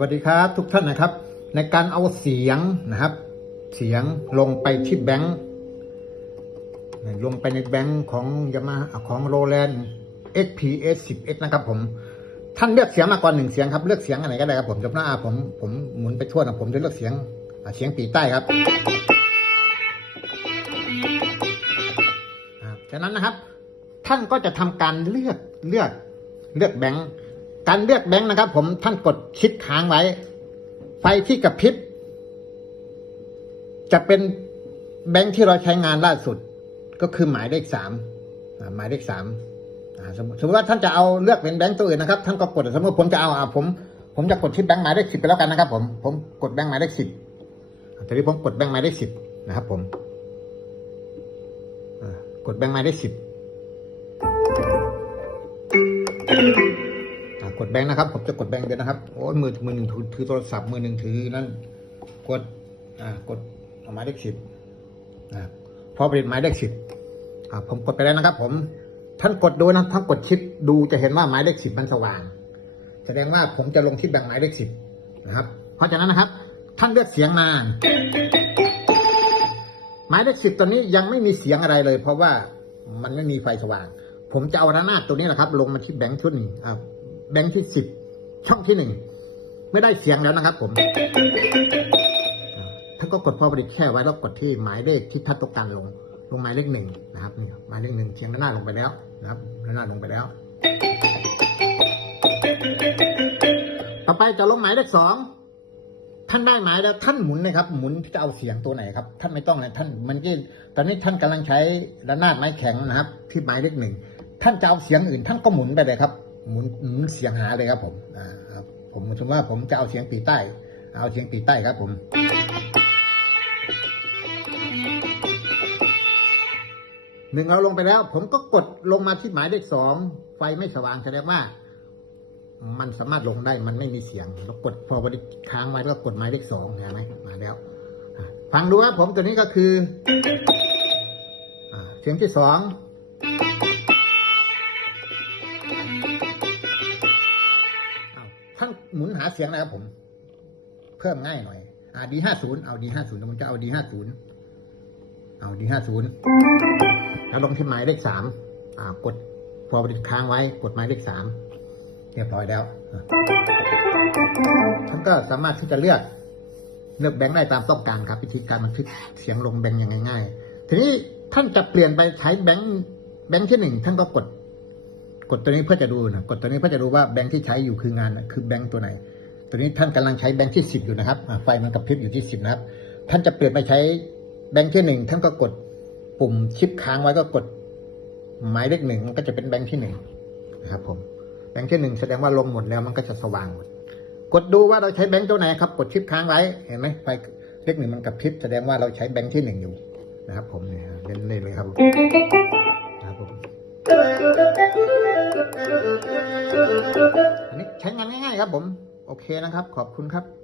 วัสดีครับทุกท่านนะครับ ในการเอาเสียงนะครับ เสียงลงไปที่แบงค์ลงไปในแบงค์ของยามาของโรแลนด์ XPS 10X นะครับผมท่านเลือกเสียงมาก่อนหนึ่งเสียงครับเลือกเสียงอะไรก็ได้ครับผมจำหน้าอ่าผมผมหมุนไปทั่วนะผมจะเลือกเสียงเสียงปีใต้ครับจากนั้นนะครับ ท่านก็จะทำการเลือกเลือกเลือกแบงค์ การเลือกแบงค์นะครับ ผมท่านกดคลิกค้างไว้ ไฟที่กระพริบจะเป็นแบงค์ที่เราใช้งานล่าสุด ก็คือหมายเลขสามหมายเลขสามสมมติว่าท่านจะเอาเลือกเป็นแบงค์ตัวอื่นนะครับท่านก็กดสมมติผมจะเอาอ่าผม ผมจะกดที่แบงค์หมายเลขสิบไปแล้วกันนะครับผมผมกดแบงค์หมายเลขสิบทีนี้ผมกดแบงค์หมายเลขสิบนะครับ ผมกดแบงค์หมายเลขสิบ ดแบงค์นะครับ ผมจะกดแบงค์เดียวนะครับโอ้ยมือมือหนึ่งถือโทรศัพท์มือหนึ่งถือนั่นกดอ่ากดหมายเลขสิบอ่าพอเป็นหมายเลขสิบอ่าผมกดไปแล้วนะครับ ผม ท่านกดดูนะท่านกดชิปดูจะเห็นว่าหมายเลขสิบมันสว่าง แสดงว่าผมจะลงที่แบงค์หมายเลขสิบนะครับ เพราะฉะนั้นนะครับ ท่านเลือกเสียงมาหมายเลขสิบตัวนี้ยังไม่มีเสียงอะไรเลย เพราะว่ามันไม่มีไฟสว่าง ผมจะเอาระนาดตัวนี้แหละครับ ลงมาที่แบงค์ชุดหนึ่งอ่า แบงค์ที่สิบช่องที่หนึ่งไม่ได้เสียงแล้วนะครับ ผมอ่าท่านก็กดพอผลิตแค่ไว้แล้วกดที่หมายเลขที่ท่านต้องการลง ลงหมายเลขหนึ่งนะครับนี่หมายเลขหนึ่งเสียงระนาดลงไปแล้วนะครับระนาดลงไปแล้ว ต่อไปจะลงหมายเลขสองท่านได้หมายแล้วท่านหมุนนะครับ หมุนจะเอาเสียงตัวไหนครับ ท่านไม่ต้องนะท่านมันก็ตอนนี้ท่านกำลังใช้ระนาดไม้แข็งนะครับ ที่หมายเลขหนึ่งท่านจะเอาเสียงอื่น ท่านก็หมุนไปเลยครับ หมุนหมุนเสียงหาเลยครับผมอ่าผมสมมติว่าผมจะเอาเสียงปีใต้ เอาเสียงปีใต้ครับผมหนึ่งเราลงไปแล้ว ผมก็กดลงมาที่หมายเลขสองไฟไม่สว่างแสดงว่า มันสามารถลงได้มันไม่มีเสียงเรากดพอบริค้างไว้แล้วกดหมายเลขสองเห็นไหมมาแล้วฟังดูครับผมตัวนี้ก็คือเสียงที่สอง ท่านหมุนหาเสียงนะครับผม เพิ่มง่ายหน่อย อ่าดีห้าศูนย์เอาดีห้าศูนย์ผมจะเอาดีห้าศูนย์เอาดีห้าศูนย์แล้วลงที่หมายเลขสามอ่ากดพอบริษค้างไว้กดหมายเลขสามเรียบร้อยแล้วท่านก็สามารถที่จะเลือกเลือกแบงค์ได้ตามต้องการครับวิธีการบันทึกเสียงลงแบงค์อยังง่าย ๆ ทีนี้ท่านจะเปลี่ยนไปใช้แบงค์แบงค์ที่หนึ่งท่านก็กด กดตัวนี้เพื่อจะดูนะกดตัวนี้เพื่อจะดูว่าแบงค์ที่ใช้อยู่คืองานคือแบงค์ตัวไหน ตัวนี้ท่านกำลังใช้แบงค์ที่สิบอยู่นะครับไฟมันกระพริบอยู่ที่สิบนะครับ ท่านจะเปลี่ยนไปใช้แบงค์ที่หนึ่งท่านก็กดปุ่มชิปค้างไว้ก็กดหมายเลขหนึ่งมันก็จะเป็นแบงค์ที่หนึ่งนะครับผมแบงค์ที่หนึ่งแสดงว่าลงหมดแล้วมันก็จะสว่างหมดกดดูว่าเราใช้แบงค์ตัวไหนครับ กดชิปค้างไว้เห็นไหมไฟเลขหนึ่งมันกับพริบแสดงว่าเราใช้แบงค์ที่หนึ่งอยู่นะครับ ผมเนี่ยเล่นเลยครับ อันนี้ใช้งานง่ายๆครับผม โอเคนะครับ ขอบคุณครับ